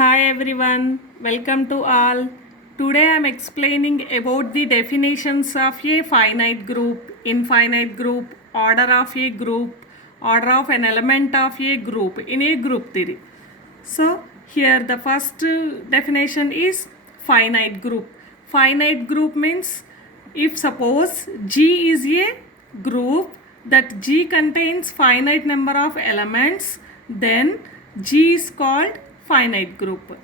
Hi everyone, welcome to all. Today I am explaining about the definitions of a finite group, infinite group, order of a group, order of an element of a group in a group theory. So here the first definition is finite group. Finite group means if suppose G is a group that G contains finite number of elements, then G is called finite group.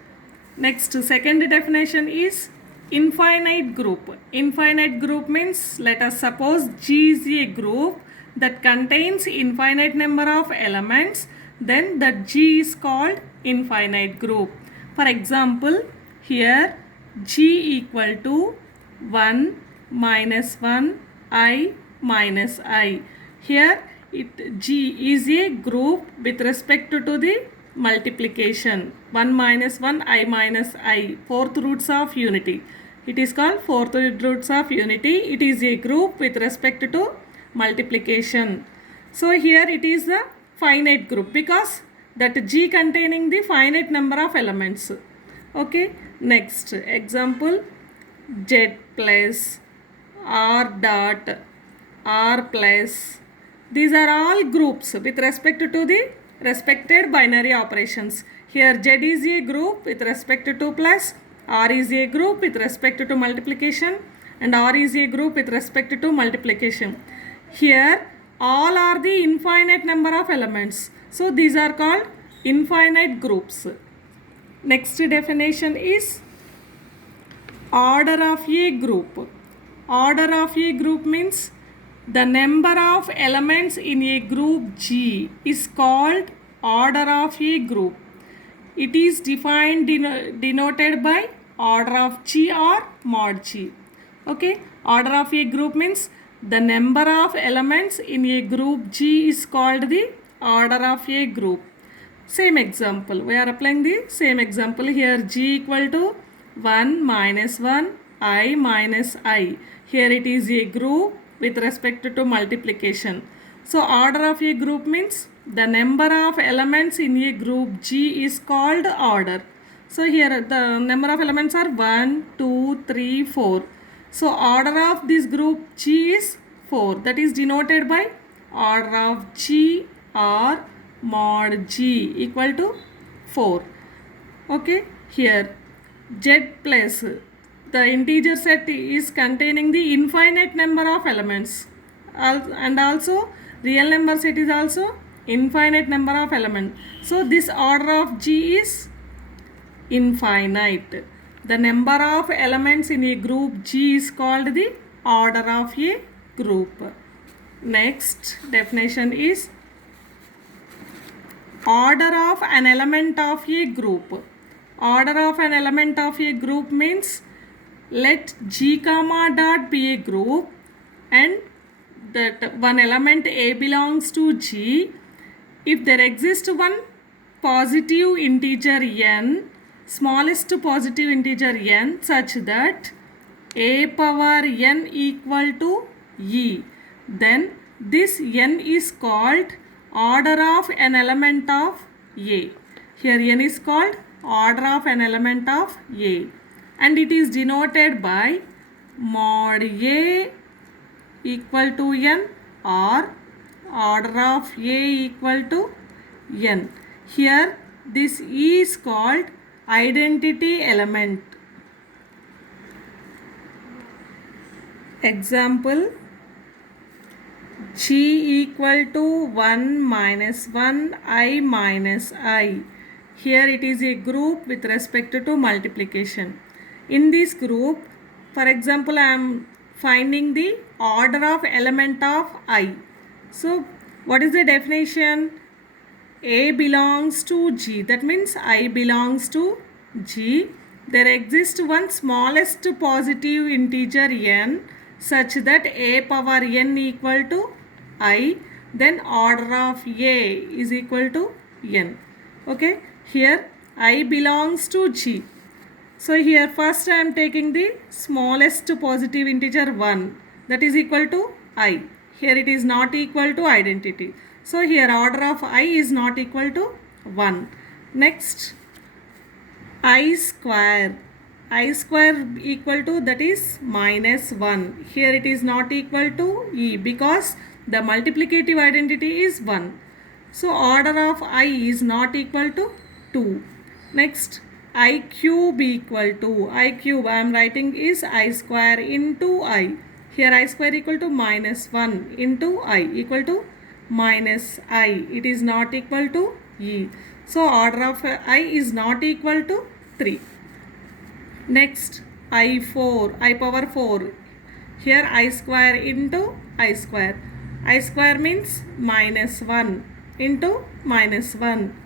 Next, second definition is infinite group. Infinite group means let us suppose G is a group that contains infinite number of elements, then that G is called infinite group. For example, here G equal to 1 minus 1 I minus I. Here G is a group with respect to the multiplication. 1 minus 1 I minus I, fourth roots of unity. It is called fourth roots of unity. It is a group with respect to multiplication. So here it is the finite group because that G containing the finite number of elements. Okay, next example, Z plus R dot R plus. These are all groups with respect to the respected binary operations. Here Z is a group with respect to plus, R is a group with respect to multiplication, and R is a group with respect to multiplication. Here all are the infinite number of elements. So these are called infinite groups. Next definition is order of a group. Order of a group means the number of elements in a group G is called order of a group. It is defined denoted by order of G or mod G. Okay, order of a group means the number of elements in a group G is called the order of a group. Same example, we are applying the same example here. G equal to 1 minus 1 I minus I. Here it is a group with respect to multiplication. So order of a group means the number of elements in a group G is called order. So here the number of elements are 1, 2, 3, 4. So order of this group G is 4. That is denoted by order of G or mod G equal to 4. Okay, here Z plus the integer set is containing the infinite number of elements, and also real number set is also infinite number of elements. So this order of G is infinite. The number of elements in a group G is called the order of a group. Next definition is order of an element of a group. Order of an element of a group means let G comma dot be a group and that one element A belongs to G if there exists one positive integer n, smallest positive integer n, such that A power n equal to E, then this n is called order of an element of A. Here n is called order of an element of A, and it is denoted by mod A equal to n or order of A equal to n. Here this E is called identity element. Example, G equal to 1 minus 1 I minus I. Here it is a group with respect to multiplication. In this group, for example, I am finding the order of element of I. So what is the definition? A belongs to G. That means I belongs to G. There exists one smallest positive integer n such that A power n equal to I. Then order of A is equal to n. Okay. Here I belongs to G. So here first I am taking the smallest positive integer 1, that is equal to I. Here it is not equal to identity. So here order of I is not equal to 1. Next I square equal to, that is minus 1. Here it is not equal to E because the multiplicative identity is 1. So order of I is not equal to 2. Next, I cube equal to, I cube I am writing is I square into I. Here I square equal to minus 1 into I equal to minus I. It is not equal to E. So order of I is not equal to 3. Next, I power 4. Here I square into I square. I square means minus 1 into minus 1.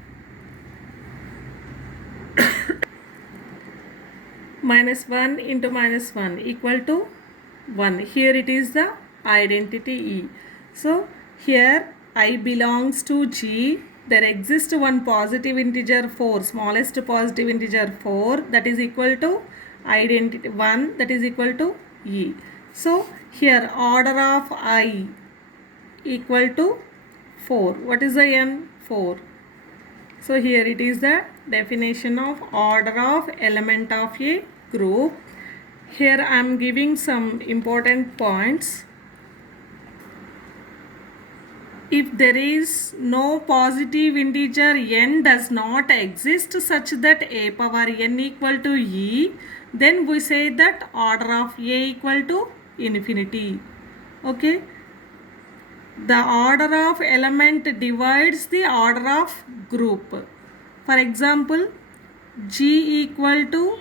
Minus 1 into minus 1 equal to 1. Here it is the identity E. So here I belongs to G. There exists one positive integer 4, smallest positive integer 4, that is equal to identity 1, that is equal to E. So here order of I equal to 4. What is the n? 4. So here it is the definition of order of element of a group. Here I am giving some important points. If there is no positive integer n does not exist such that a power n equal to E, then we say that order of a equal to infinity. Okay. The order of element divides the order of group. For example, G equal to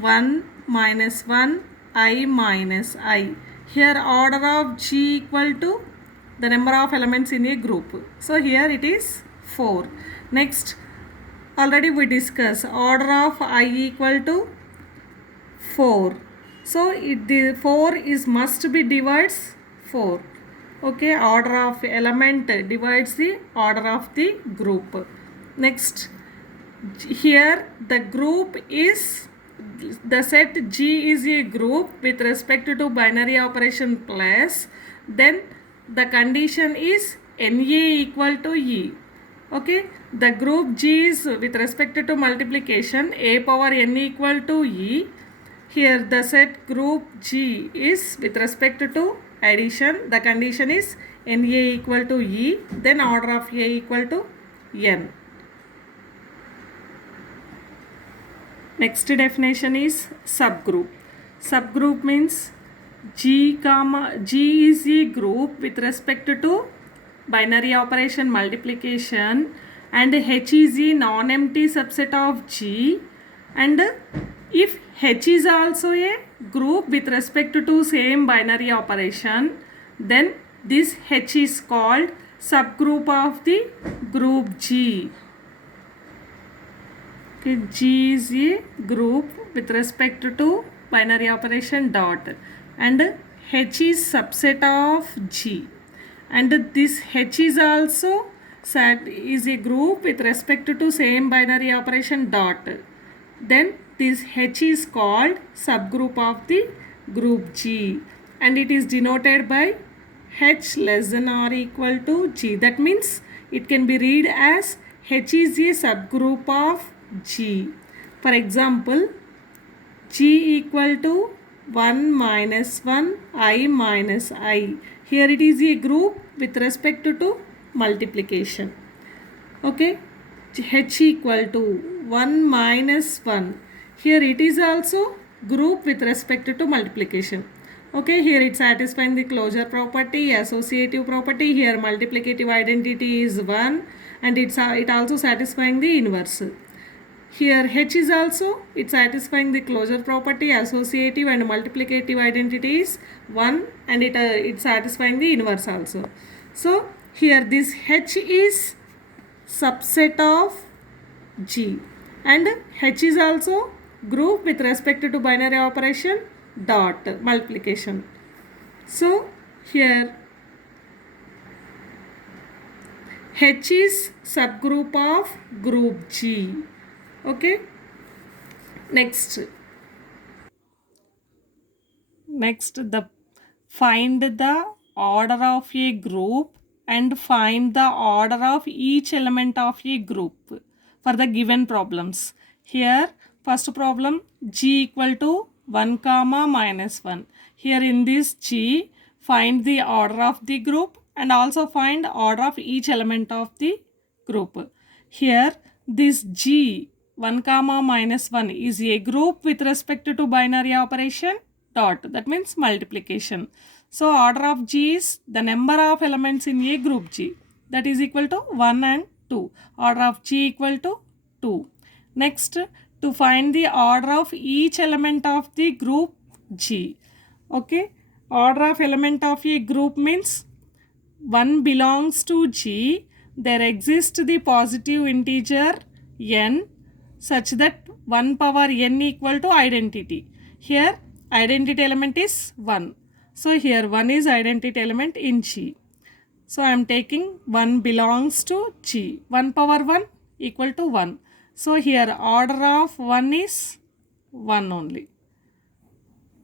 1 minus 1 I minus I. Here order of G equal to the number of elements in a group. So here it is 4. Next, already we discussed order of I equal to 4. So the 4 is must be divides 4. Okay, order of element divides the order of the group. Next, here the group is, the set G is a group with respect to binary operation plus, then the condition is NA equal to E. Okay, the group G is with respect to multiplication, A power n equal to E. Here the set group G is with respect to addition, the condition is NA equal to E, then order of A equal to N. Next definition is subgroup. Subgroup means G is a group with respect to binary operation multiplication, and H is a non-empty subset of G, and if H is also a group with respect to same binary operation, then this H is called subgroup of the group G. Okay, G is a group with respect to binary operation dot, and H is subset of G, and this H is also is a group with respect to same binary operation dot. Then this H is called subgroup of the group G, and it is denoted by H less than or equal to G. That means it can be read as H is a subgroup of G. For example, G equal to 1 minus 1 I minus I. Here it is a group with respect to multiplication. Okay, H equal to 1 minus 1. Here it is also group with respect to multiplication. Okay, here it's satisfying the closure property, associative property. Here multiplicative identity is 1, and it also satisfying the inverse. Here H is also, it's satisfying the closure property, associative and multiplicative identity is 1, and it's satisfying the inverse also. So here this H is subset of G, and H is also group with respect to binary operation dot multiplication. So here H is subgroup of group G. Okay, next the find the order of a group and find the order of each element of a group for the given problems. Here first problem, g equal to 1 comma minus 1. Here in this g, find the order of the group and also find order of each element of the group. Here this g 1 comma minus 1 is a group with respect to binary operation dot, that means multiplication. So order of g is the number of elements in a group g, that is equal to 1 and 2. Order of g equal to 2. Next, to find the order of each element of the group G. Okay, order of element of a group means 1 belongs to G. There exists the positive integer n such that 1 power n equal to identity. Here identity element is 1. So here 1 is identity element in G. So I am taking 1 belongs to G. 1 power 1 equal to 1. So here order of 1 is 1 only.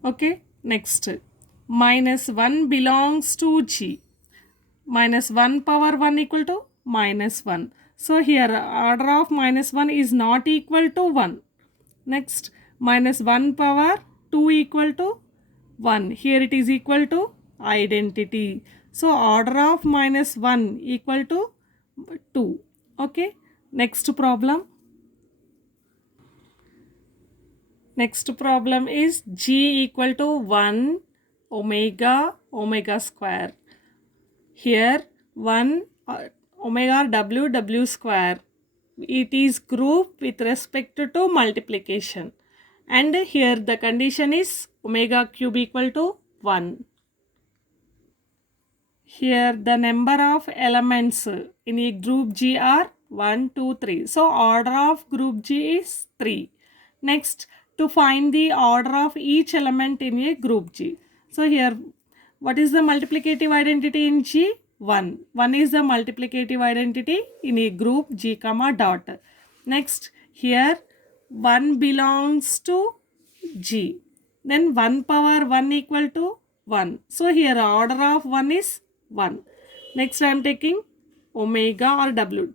Okay, next minus 1 belongs to G. Minus 1 power 1 equal to minus 1. So here order of minus 1 is not equal to 1. Next minus 1 power 2 equal to 1. Here it is equal to identity. So order of minus 1 equal to 2. Okay, next problem. Next problem is g equal to 1 omega square. Here 1 omega w square. It is group with respect to multiplication. And here the condition is omega cube equal to 1. Here the number of elements in a group G are 1, 2, 3. So order of group G is 3. Next, to find the order of each element in a group G. So here, what is the multiplicative identity in G? 1. 1 is the multiplicative identity in a group G comma dot. Next, here 1 belongs to G. Then 1 power 1 equal to 1. So here order of 1 is 1. Next I am taking omega or w.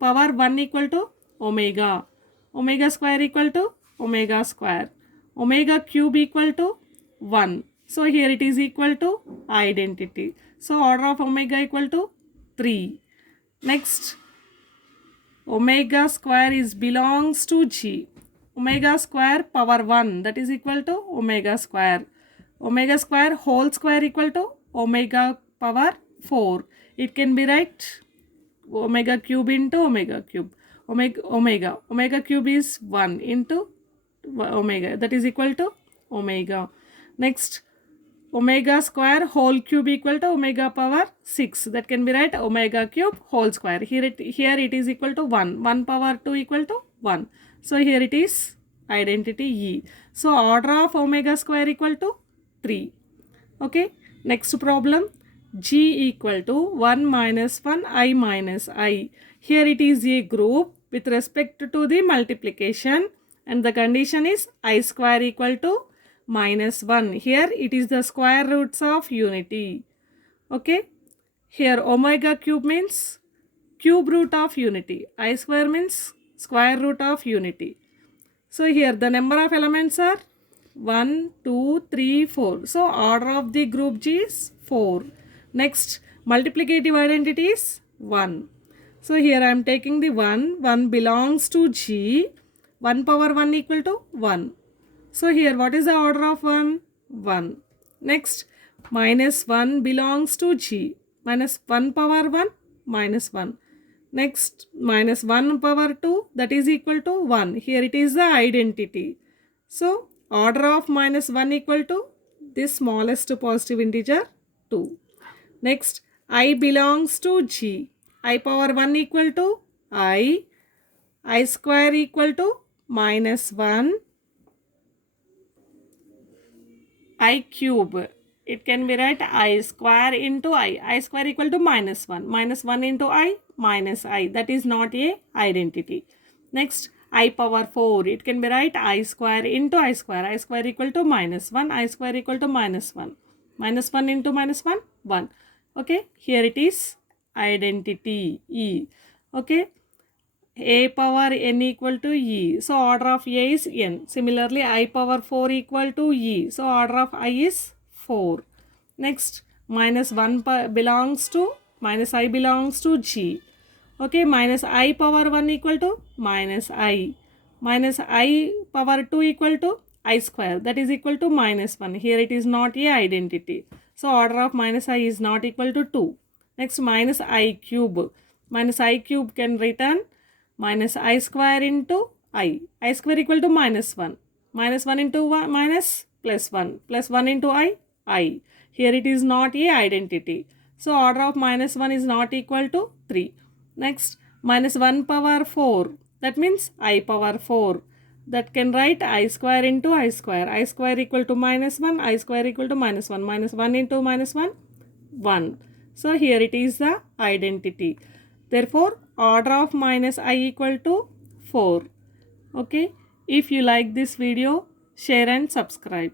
Power 1 equal to omega. Omega square equal to omega square. Omega cube equal to 1. So here it is equal to identity. So order of omega equal to 3. Next, omega square is belongs to G. Omega square power 1, that is equal to omega square. Omega square whole square equal to omega power 4. It can be right omega cube into omega cube. Omega cube is 1 into omega, that is equal to omega. Next, omega square whole cube equal to omega power 6. That can be right omega cube whole square. Here it is equal to 1. 1 power 2 equal to 1. So here it is identity E. So order of omega square equal to 3. Okay. Next problem. G equal to 1 minus 1 I minus I. Here it is a group with respect to the multiplication and the condition is I square equal to minus 1. Here it is the square roots of unity. Okay. Here omega cube means cube root of unity. I square means square root of unity. So here the number of elements are 1, 2, 3, 4. So order of the group G is 4. Next, multiplicative identity is 1. So here I am taking the 1. 1 belongs to G. 1 power 1 equal to 1. So here what is the order of 1? 1. Next, minus 1 belongs to G. Minus 1 power 1 minus 1. Next, minus 1 power 2, that is equal to 1. Here it is the identity. So order of minus 1 equal to this smallest positive integer 2. Next, I belongs to G. I power 1 equal to I square equal to minus 1, I cube. It can be right I square into I square equal to minus 1. Minus 1 into I minus I. That is not a identity. Next, I power 4. It can be right I square into I square. I square equal to minus 1. I square equal to minus 1. Minus 1 into minus 1, 1. Okay, here it is identity E. Okay, a power n equal to e. So order of a is n. Similarly, I power 4 equal to e. So order of I is 4. Next, minus I belongs to g. Okay, minus I power 1 equal to minus I. Minus I power 2 equal to I square. That is equal to minus 1. Here it is not a identity. So order of minus I is not equal to 2. Next, minus I cube. Minus I cube can return minus I square into I. I square equal to minus 1. Minus 1 into 1 minus plus 1. Plus 1 into I. Here it is not a identity. So order of minus 1 is not equal to 3. Next, minus 1 power 4. That means I power 4. That can write I square into I square. I square equal to minus 1. I square equal to minus 1. Minus 1 into minus 1. 1. So here it is the identity. Therefore, order of minus I equal to 4. Okay. If you like this video, share and subscribe.